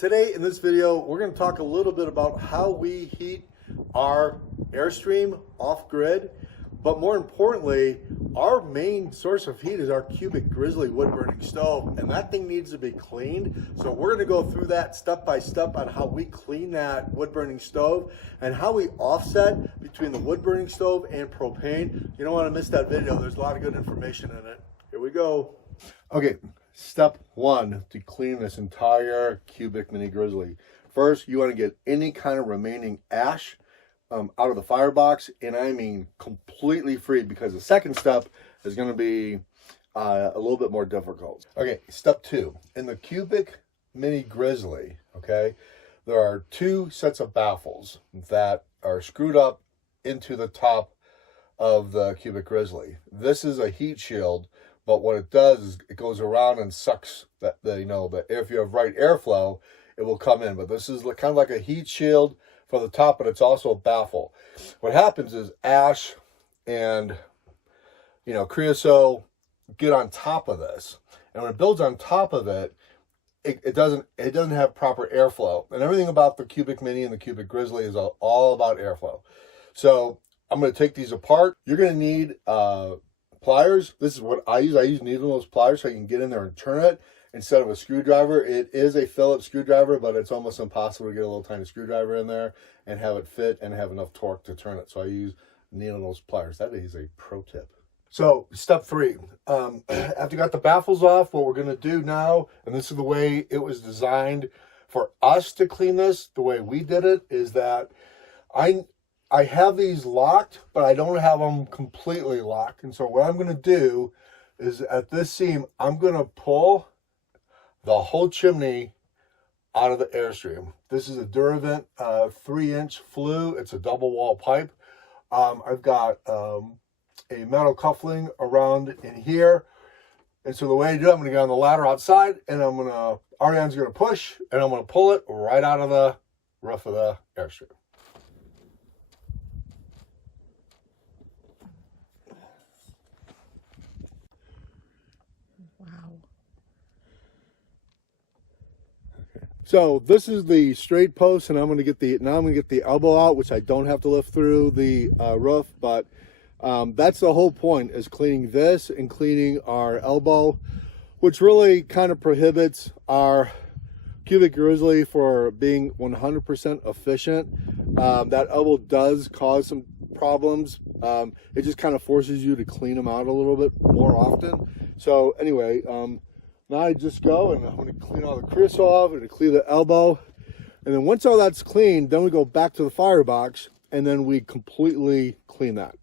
Today in this video, we're going to talk a little bit about how we heat our Airstream off-grid, but more importantly, our main source of heat is our Cubic Grizzly wood-burning stove, and that thing needs to be cleaned. So we're going to go through that step by step on how we clean that wood-burning stove and how we offset between the wood-burning stove and propane. You don't want to miss that video. There's a lot of good information in it. Here we go. Okay. Step one to clean this entire Cubic Mini Grizzly. First, you want to get any kind of remaining ash out of the firebox, and I mean completely free, because the second step is going to be a little bit more difficult. Okay, step two. In the Cubic Mini Grizzly, okay, there are two sets of baffles that are screwed up into the top of the Cubic Grizzly. This is a heat shield. But what it does is it goes around and sucks if you have right airflow, it will come in. But this is kind of like a heat shield for the top, but it's also a baffle. What happens is ash and creosote get on top of this, and when it builds on top of it, it doesn't have proper airflow. And everything about the Cubic Mini and the Cubic Grizzly is all about airflow. So I'm going to take these apart. You're going to need pliers. This is what I use. I use needle-nose pliers so I can get in there and turn it instead of a screwdriver. It is a Phillips screwdriver, but it's almost impossible to get a little tiny screwdriver in there and have it fit and have enough torque to turn it. So I use needle-nose pliers. That is a pro tip. So step three, after you got the baffles off, what we're going to do now, and this is the way it was designed for us to clean this, the way we did it, is that I have these locked, but I don't have them completely locked. And so what I'm going to do is at this seam, I'm going to pull the whole chimney out of the Airstream. This is a Duravent 3-inch flue. It's a double wall pipe. I've got a metal coupling around in here. And so the way I do it, I'm going to get on the ladder outside, and Ariane's going to push, and I'm going to pull it right out of the roof of the Airstream. So this is the straight post, and I'm going to get the elbow out, which I don't have to lift through the roof, but that's the whole point, is cleaning this and cleaning our elbow, which really kind of prohibits our Cubic Grizzly for being 100% efficient. That elbow does cause some problems. It just kind of forces you to clean them out a little bit more often. So anyway, now I just go and I'm going to clean all the creosote off and clean the elbow. And then once all that's cleaned, then we go back to the firebox and then we completely clean that.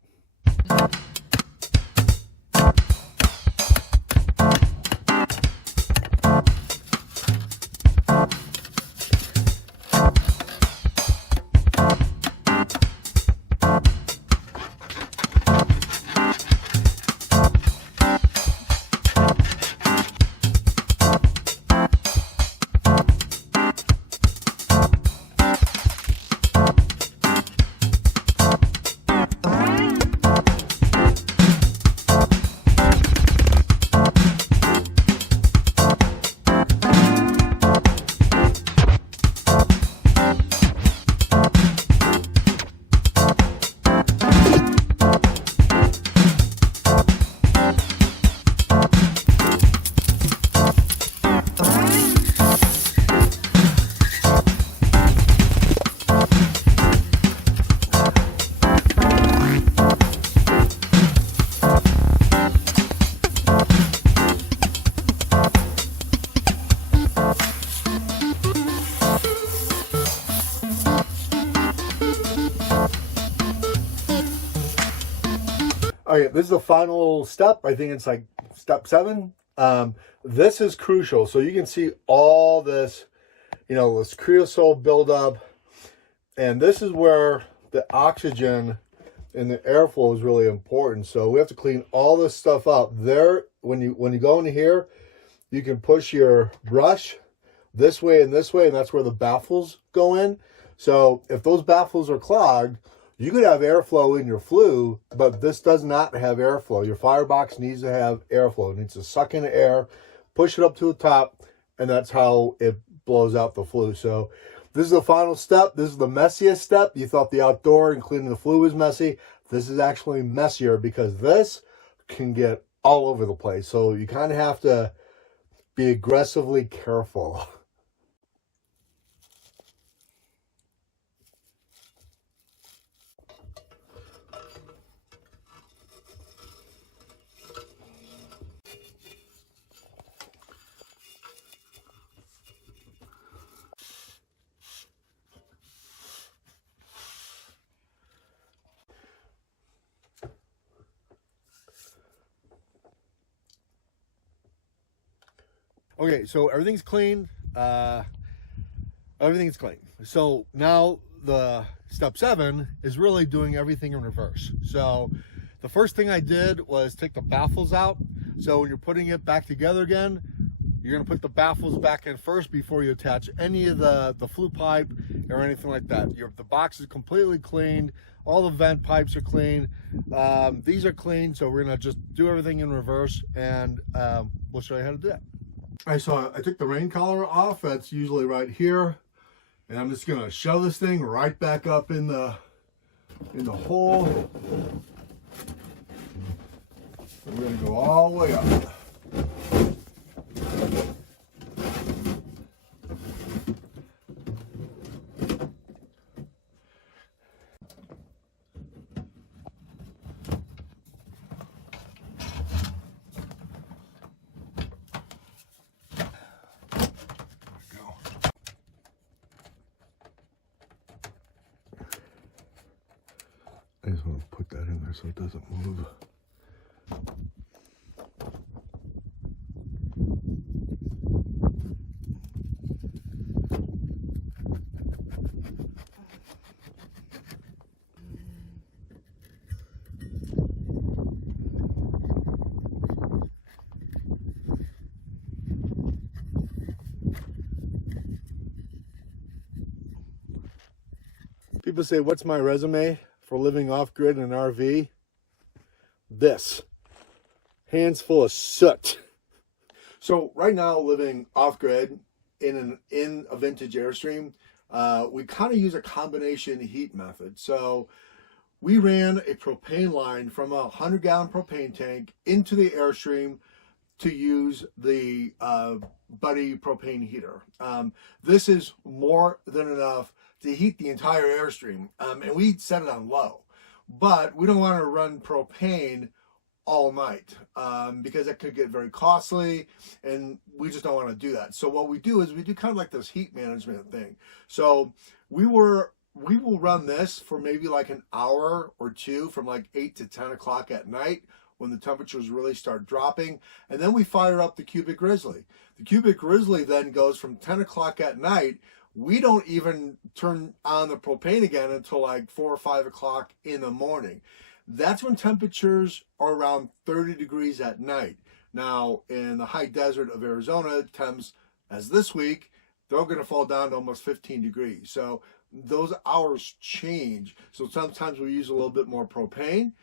Okay, this is the final step. I think it's like step 7. This is crucial. So you can see all this, this creosote buildup. And this is where the oxygen and the airflow is really important. So we have to clean all this stuff up. There, when you go into here, you can push your brush this way, and that's where the baffles go in. So if those baffles are clogged, you could have airflow in your flue, but this does not have airflow. Your firebox needs to have airflow. It needs to suck in air, push it up to the top, and that's how it blows out the flue. So this is the final step. This is the messiest step. You thought the outdoor and cleaning the flue was messy. This is actually messier because this can get all over the place. So you kind of have to be aggressively careful. Okay, so everything's clean. Everything's clean. So now the step 7 is really doing everything in reverse. So the first thing I did was take the baffles out. So when you're putting it back together again, you're gonna put the baffles back in first before you attach any of the flue pipe or anything like that. The box is completely cleaned. All the vent pipes are clean. These are clean, so we're gonna just do everything in reverse, and we'll show you how to do that. All right, so I took the rain collar off. That's usually right here. And I'm just gonna shove this thing right back up in the hole. And we're gonna go all the way up. I just want to put that in there so it doesn't move. People say, what's my resume for living off-grid in an RV? This. Hands full of soot. So right now, living off-grid in a vintage Airstream, we kind of use a combination heat method. So we ran a propane line from a 100-gallon propane tank into the Airstream to use the Buddy propane heater. This is more than enough to heat the entire Airstream, and we set it on low. But we don't want to run propane all night because it could get very costly, and we just don't want to do that. So what we do is we do kind of like this heat management thing. So we will run this for maybe like an hour or two from like 8 to 10 o'clock at night when the temperatures really start dropping, and then we fire up the Cubic Grizzly. The Cubic Grizzly then goes from 10 o'clock at night. We don't even turn on the propane again until like 4 or 5 o'clock in the morning. That's when temperatures are around 30 degrees at night. Now, in the high desert of Arizona, temps, as this week, they're going to fall down to almost 15 degrees. So those hours change. So sometimes we use a little bit more propane.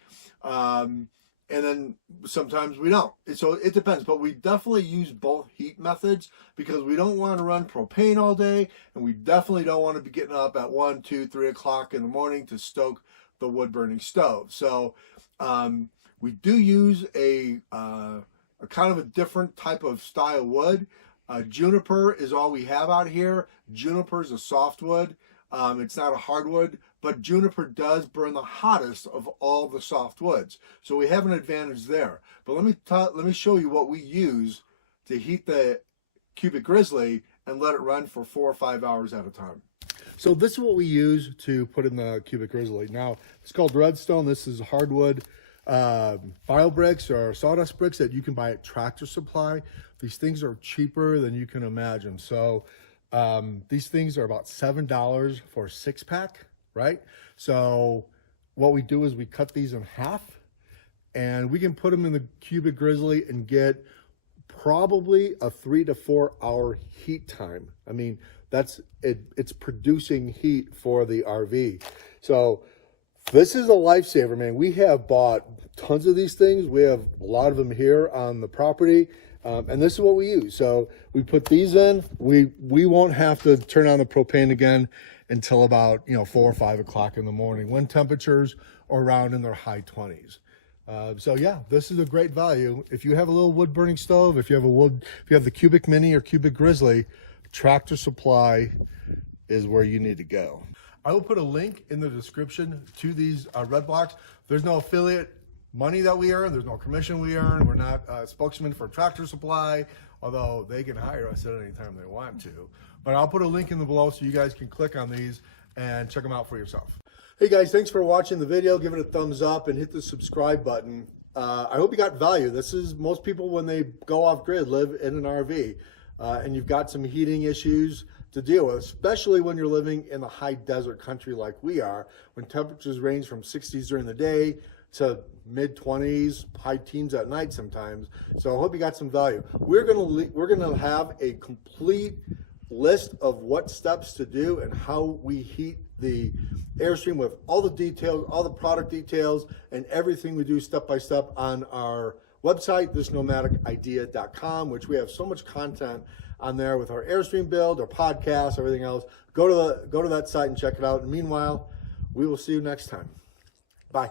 And then sometimes we don't. So it depends, but we definitely use both heat methods because we don't want to run propane all day, and we definitely don't want to be getting up at 1, 2, 3 o'clock in the morning to stoke the wood burning stove. So we do use a kind of a different type of style wood. Juniper is all we have out here. Juniper is a softwood. It's not a hardwood, but juniper does burn the hottest of all the soft woods. So we have an advantage there. But let me show you what we use to heat the Cubic Grizzly and let it run for 4 or 5 hours at a time. So this is what we use to put in the Cubic Grizzly. Now, it's called redstone. This is hardwood bio bricks or sawdust bricks that you can buy at Tractor Supply. These things are cheaper than you can imagine. So these things are about $7 for a 6-pack, right? So what we do is we cut these in half, and we can put them in the Cubic Grizzly and get probably a 3 to 4 hour heat time. I mean, that's it. It's producing heat for the RV. So this is a lifesaver, man. We have bought tons of these things. We have a lot of them here on the property, And this is what we use. So we put these in. We won't have to turn on the propane again until about 4 or 5 o'clock in the morning when temperatures are around in their high 20s. So yeah, this is a great value. If you have a little wood burning stove, if you have the Cubic Mini or Cubic Grizzly, Tractor Supply is where you need to go. I will put a link in the description to these red blocks. There's no affiliate money that we earn. There's no commission we earn. We're not a spokesman for Tractor Supply, although they can hire us at any time they want to. But I'll put a link in the below so you guys can click on these and check them out for yourself. Hey guys, thanks for watching the video. Give it a thumbs up and hit the subscribe button. I hope you got value. This is, most people when they go off grid live in an RV, and you've got some heating issues to deal with, especially when you're living in the high desert country like we are, when temperatures range from 60s during the day to mid 20s, high teens at night sometimes. So I hope you got some value. We're gonna have a complete list of what steps to do and how we heat the Airstream with all the details, all the product details, and everything we do step by step on our website, thisnomadicidea.com, which we have so much content on there with our Airstream build, our podcast, everything else. Go to that site and check it out. And meanwhile, we will see you next time. Bye.